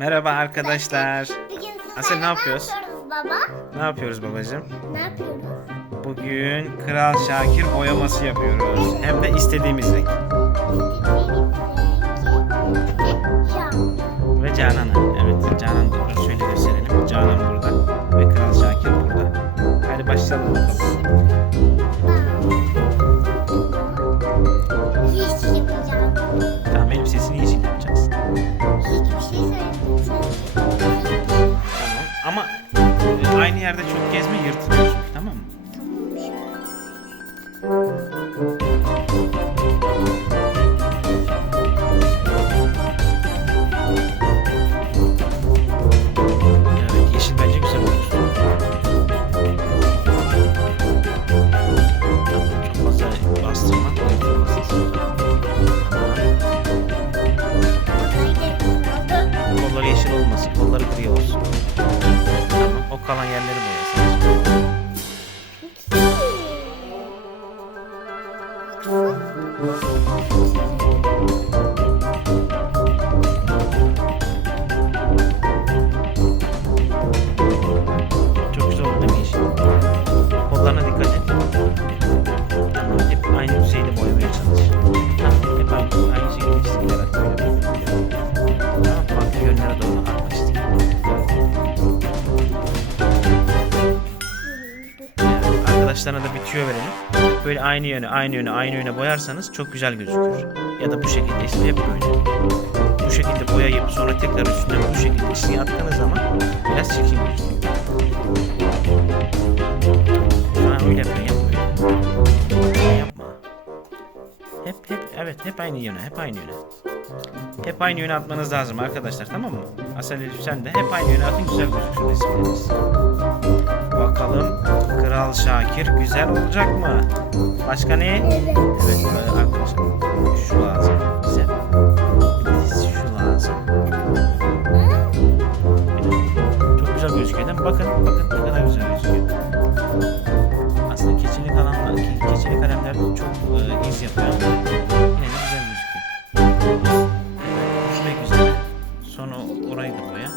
Merhaba arkadaşlar. Bugün Asel, ne yapıyoruz? baba? Ne yapıyoruz babacığım? Ne yapıyoruz? Bugün Kral Şakir boyaması yapıyoruz. Hem de istediğimiz renk. Ve Canan'ı. Evet Canan burada. Şöyle gösterelim. Canan burada. Ve Kral Şakir burada. Hadi başlayalım bakalım. E, aynı yerde çok gezme yırtılıyor çünkü tamam mı? Evet yeşil bence güzel olur. Tamam çok fazla bastırma yırtılmasın. Kolları yeşil olmasın, kolları gri olsun. Kalan yerleri boyasın. Çok Arkadaşlarına da bir tüyo verelim. Böyle aynı yöne, aynı yöne, aynı yöne boyarsanız çok güzel gözükür. Ya da bu şekilde işte hep böyle. Bu şekilde boyayıp sonra tekrar üstüne bu şekilde çizgi attığınız zaman biraz çirkin gözüküyor. Ha öyle yapma öyle. Yapma. Hep hep evet hep aynı yöne hep aynı yöne. Hep aynı yöne atmanız lazım arkadaşlar tamam mı? Asel Elif sen de hep aynı yöne atın güzel gözüksün resimleriniz. Bakalım Kral Şakir güzel olacak mı? Başka ne? Evet. Evet arkadaşlar şu lazım bize. Şu lazım. Çok güzel gözüküyor değil mi? Bakın bakın ne kadar güzel gözüküyor. Aslında keçeli kalemler, ke- keçeli kalemler çok e, iz yapıyor yine de güzel gözüküyor. Şurayı güzel. Sonra orayı da boya.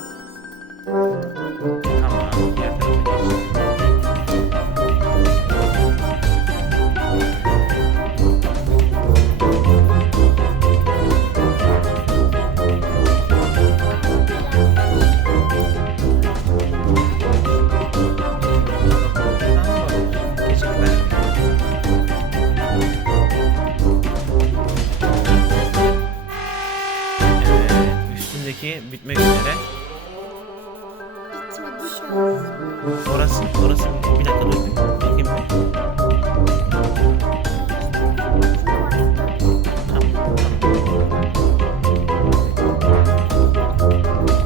Orası, orası bir dakika dur. Bakayım bir.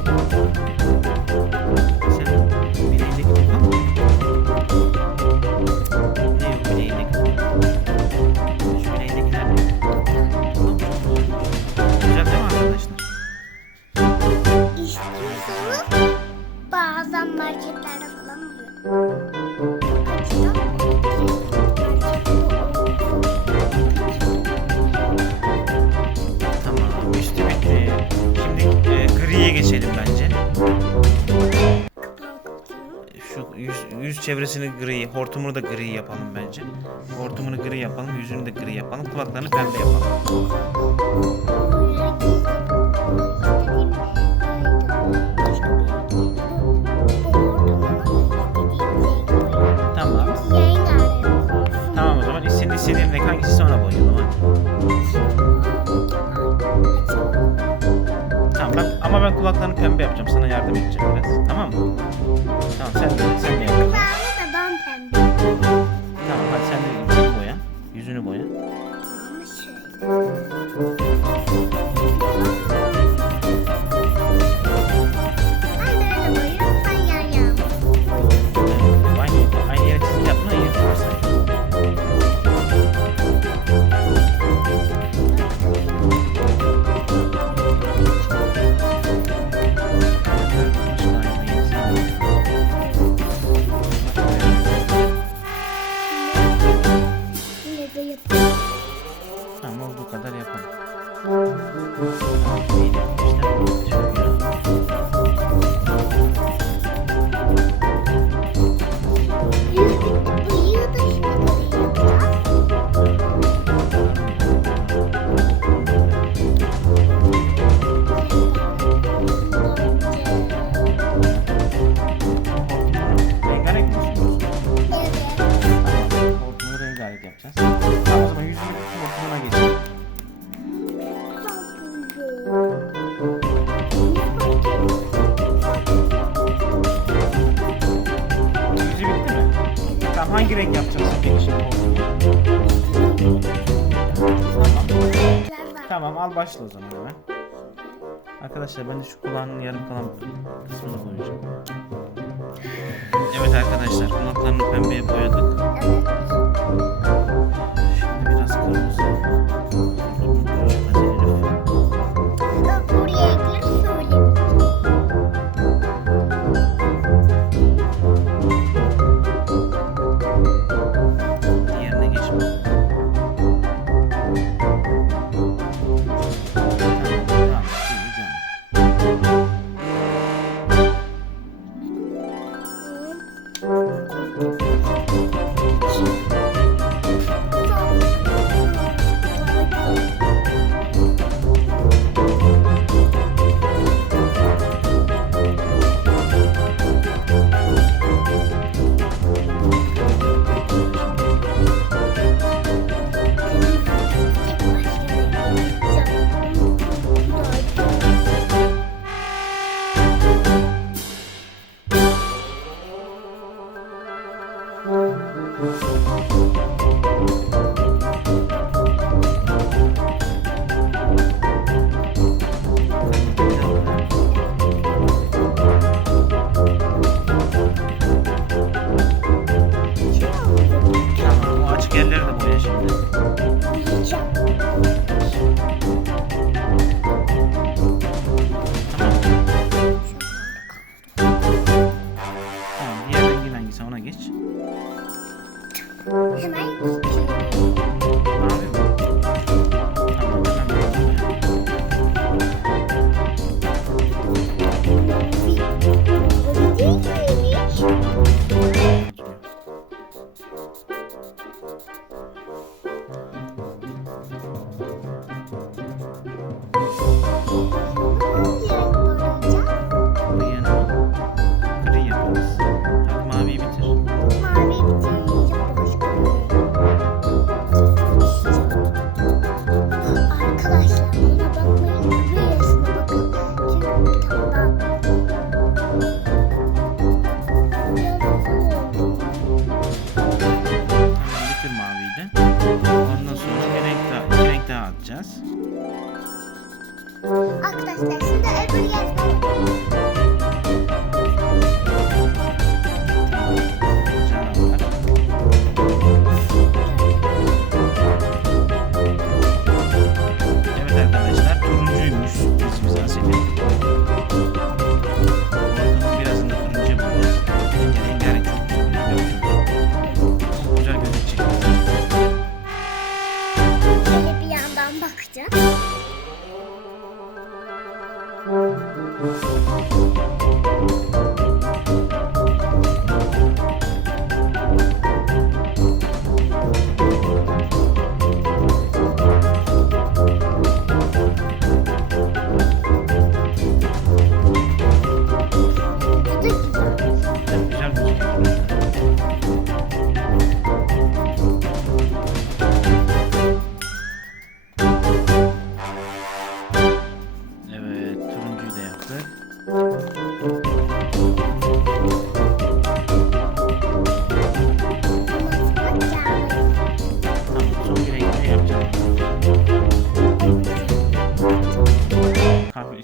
Tamam, tamam. Ne yok bileğindeki? Şu bileğindekiler ne? Tamam. Güzel arkadaşlar? İstiyorsanız bazen. Tamam, üstü. Şimdi e, griye geçelim bence. Şu yüz çevresini gri, hortumunu da gri yapalım bence. Hortumunu gri yapalım, yüzünü de gri yapalım, kulaklarını pembe yapalım. İstediğin renk hangisi sonra boyayalım hadi. Tamam ben, ama ben kulaklarını pembe yapacağım, sana yardım edeceğim biraz. Tamam mı? Tamam sen sen de yap. hangi renk yapacağız? Tamam al başla o zaman hemen. Arkadaşlar ben de şu kulağının yarım kalan kısmını boyayacağım. Evet arkadaşlar kulaklarını pembeye boyadık. Evet. biraz. Arkadaşlar şimdi öbür yer.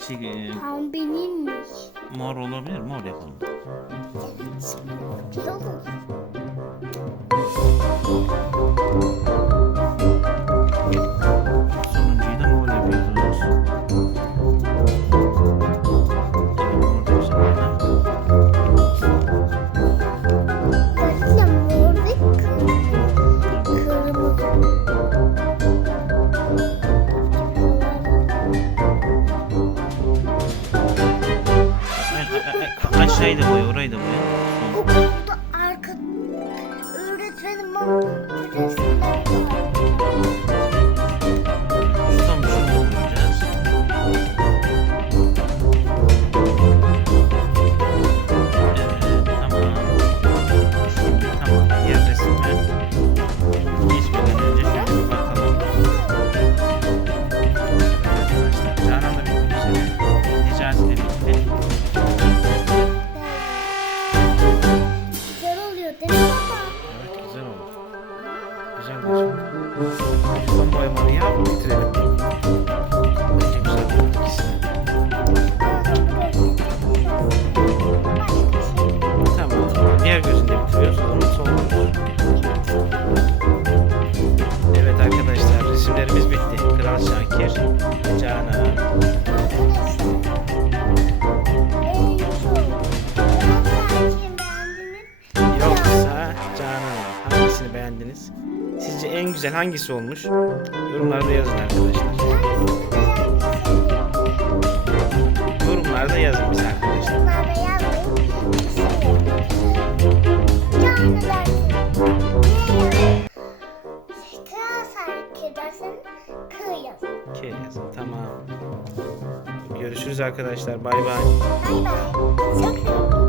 şey... Pembeniymiş. E, mor olabilir, mor yapalım. 体重控制。我。En güzel hangisi olmuş? Yorumlarda yazın arkadaşlar. Yorumlarda yazın bize arkadaşlar. K yazın. Tamam. Görüşürüz arkadaşlar. Bay bay. Bay bay.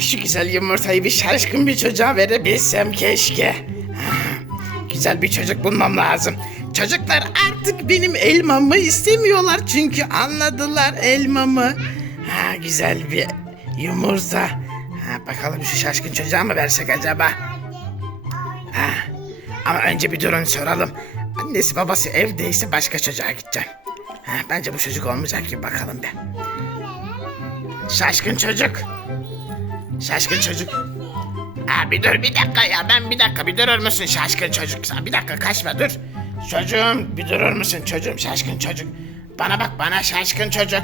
Ah, şu güzel yumurtayı bir şaşkın bir çocuğa verebilsem keşke. Ah, Güzel bir çocuk bulmam lazım. Çocuklar artık benim elmamı istemiyorlar çünkü anladılar elmamı. Ha, güzel bir yumurta. Ha, bakalım şu şaşkın çocuğa mı versek acaba? Ha, ama önce bir durun soralım. Annesi babası evdeyse başka çocuğa gideceğim. Ha, bence bu çocuk olmayacak gibi bakalım bir. Şaşkın çocuk. Şaşkın çocuk. Ha bir dur bir dakika ya ben bir dakika bir durur musun şaşkın çocuk sen bir dakika kaçma dur. Çocuğum bir durur musun çocuğum şaşkın çocuk. Bana bak bana şaşkın çocuk.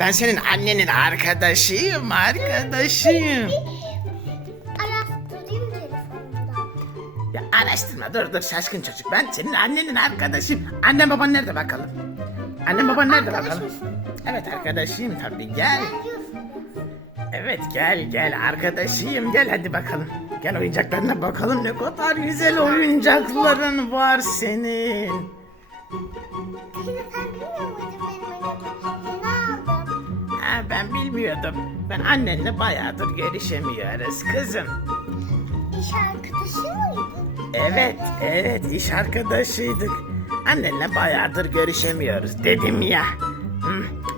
Ben senin annenin arkadaşıyım arkadaşıyım. Araştırayım telefonumda. Ya araştırma dur dur şaşkın çocuk ben senin annenin arkadaşıyım. Annen baban nerede bakalım? Annen baban nerede Arkadaş bakalım? mısın? Evet arkadaşıyım tabii gel. Ne diyorsun? Evet gel gel arkadaşıyım gel hadi bakalım. Gel oyuncaklarına bakalım ne kadar güzel oyuncakların var senin. Ha, ben bilmiyordum. Ben annenle bayağıdır görüşemiyoruz kızım. İş arkadaşı mıydın? Evet evet iş arkadaşıydık. Annenle bayağıdır görüşemiyoruz dedim ya.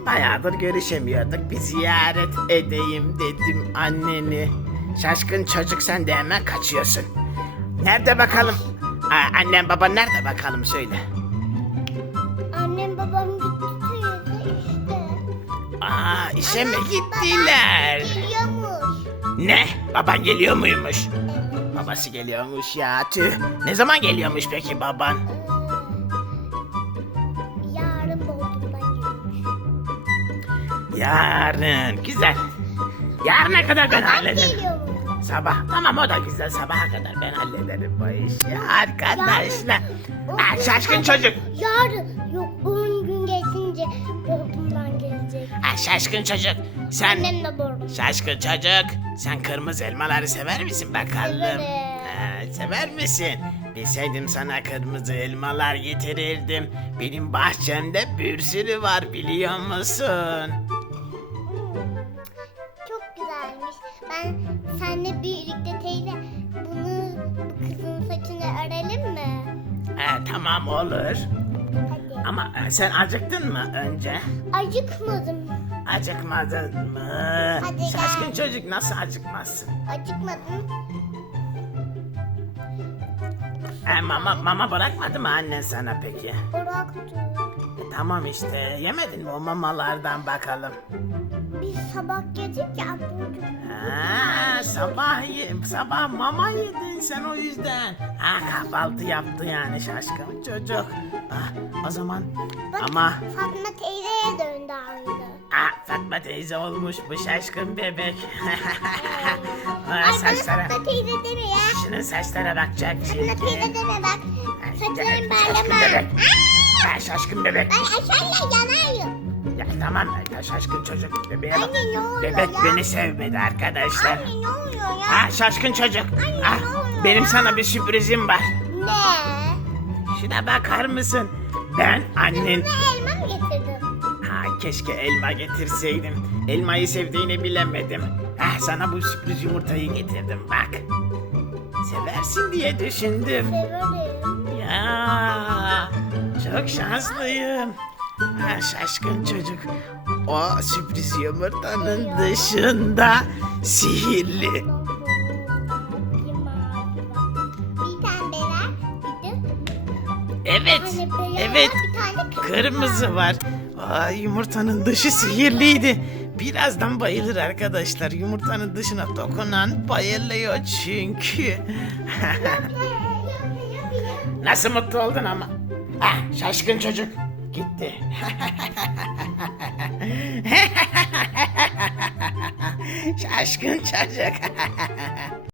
Bayağıdır görüşemiyorduk. Bir ziyaret edeyim dedim anneni. Şaşkın çocuk sen de hemen kaçıyorsun. Nerede bakalım? Aa, annem baban nerede bakalım söyle. Annem babam gitti işte. Aa işe mi gittiler? babam Geliyormuş. Ne? Baban geliyor muymuş? Babası geliyormuş ya tüh. Ne zaman geliyormuş peki baban? Yarın. Güzel. Yarına kadar ben hallederim. Sabah. Tamam o da güzel. Sabaha kadar ben hallederim bu işi. Arkadaşlar. Ah, şaşkın çocuk. Yarın yok 10 gün geçince Bodrum'dan gelecek. Ah, şaşkın çocuk. Sen Annem de Bodrum. şaşkın çocuk. Sen kırmızı elmaları sever misin bakalım? Severim. Ha, sever misin? Bilseydim sana kırmızı elmalar getirirdim. Benim bahçemde bir sürü var biliyor musun? Ben seninle birlikte teyze bunu bu kızın saçını örelim mi? Ha, tamam olur. Hadi. Ama e, sen acıktın mı önce? Acıkmadım. Acıkmadın mı? Hadi gel. Şaşkın çocuk nasıl acıkmazsın? Acıkmadım. E, mama, mama bırakmadı mı annen sana peki? Bıraktı. E, tamam işte yemedin mi o mamalardan bakalım? Biz sabah yedik ya. Ha, sabah ye, sabah mama yedin sen o yüzden. Ha kahvaltı yaptı yani şaşkın çocuk. Ah, o zaman ama Fatma teyzeye döndü aynı. ah, Fatma teyze olmuş bu şaşkın bebek. Ay ah, bana saçlara, Fatma teyze deme ya. şunun saçlara bakacak Fatma şimdi. teyze deme bak. Saçlarım Şaşkın bağlama. bebek. Ha, şaşkın bebek. Ay aşağıya yanayım. Tamam ya şaşkın çocuk bebeğe bak. Anne, ne oluyor Bebek ya? beni sevmedi arkadaşlar. Anne ne oluyor ya? Ha şaşkın çocuk. Anne, Ah, ne oluyor benim ya? sana bir sürprizim var. Ne? Şuna bakar mısın? Ben annen... Ve elma mı getirdin? Ha keşke elma getirseydim. Elmayı sevdiğini bilemedim. Ah sana bu sürpriz yumurtayı getirdim bak. Seversin diye düşündüm. Severim. Ya çok şanslıyım. Ha, şaşkın çocuk. O sürpriz yumurtanın dışında sihirli. Bir mavi var. Bir de Evet, beyaz evet. var, Bir tane kırmızı. Kırmızı var. Aa, yumurtanın dışı sihirliydi. Birazdan bayılır arkadaşlar. Yumurtanın dışına dokunan bayılıyor çünkü. Nasıl mutlu oldun ama? Ah, şaşkın çocuk. Gitti. şaşkın çocuk.